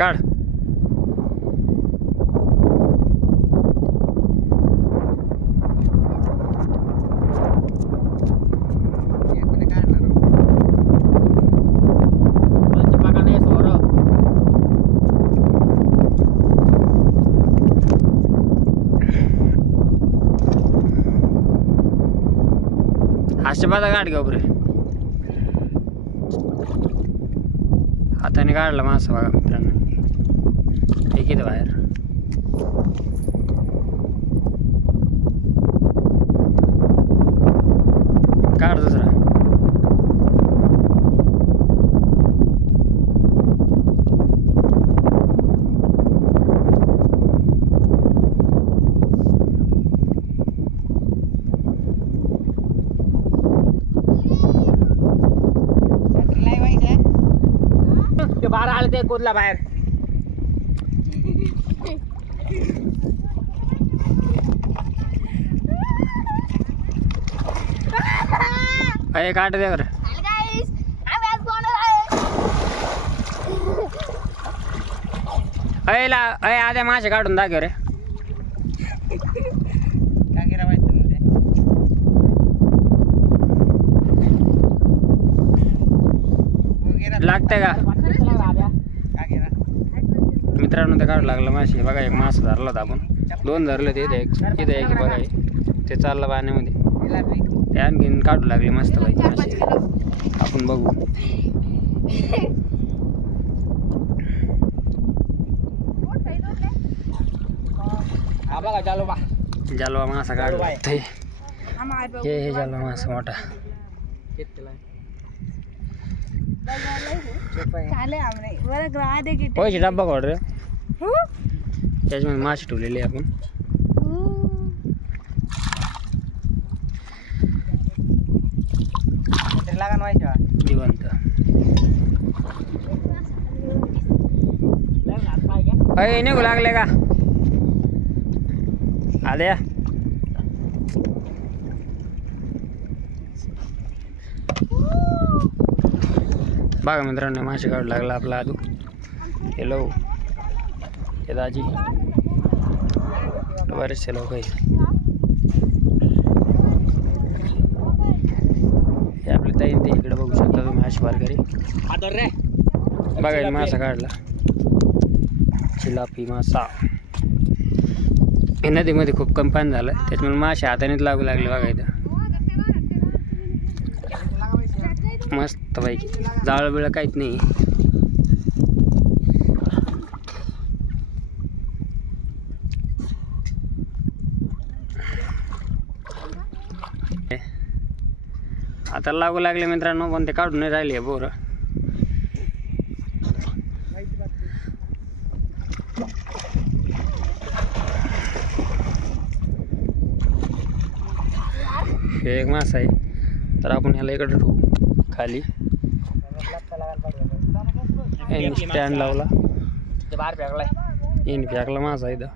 काढ. हाताने काढ घेऊ बरे. हाताने काढला मासा बघा मित्रांनो. ठीक आहे बाहेर. काढ दुसरा. बाहेर आले ते कोदला बाहेर. अरे काट दे बरं. अय ला अय आद्या मासे काढून दाखव रे. लागतंय का मित्रांनो? ते काढू लागलं मासे बघा. एक मासा धरला होता आपण. 2 धरले ते. तिथे एक बघा ते चाललं पाण्यामध्ये. ते आणखीन काढू लागले मस्त बाई मासे. आपण बघू. जालवा मासा काढू लागतंय. हे जालवा मासा मोठा. पैसे डब्बा काढ रे. त्याच्यामध्ये मासे ठेवलेले आपण. जिवंत. अय निघू लागले का आद्या? बघा मित्रांनो मासे काढू लागला आपला आदू. हॅलो हे दाजी. बरेचसे लोक आहे. हे आपले ताईन ते इकडे बघू शकता तुम्ही. अशी बारकरी बघा मासा काढला. चिलापी मासा. हे नदीमध्ये खूप कमी पाणी झालं त्याच्यामुळे मासे हातानेच लागू लागले बघा. इथं मस्त पैकी जाळ बिळ काहीच नाही. आता लागू लागले मित्रांनो. पण ते काढून नाही राहिले बोर. हे एक मासा आहे तर आपण ह्याला इकडे ठेवू खाली. स्टँड लावला. बाहेर फेकलाय. येईन फेकला मासा इथं.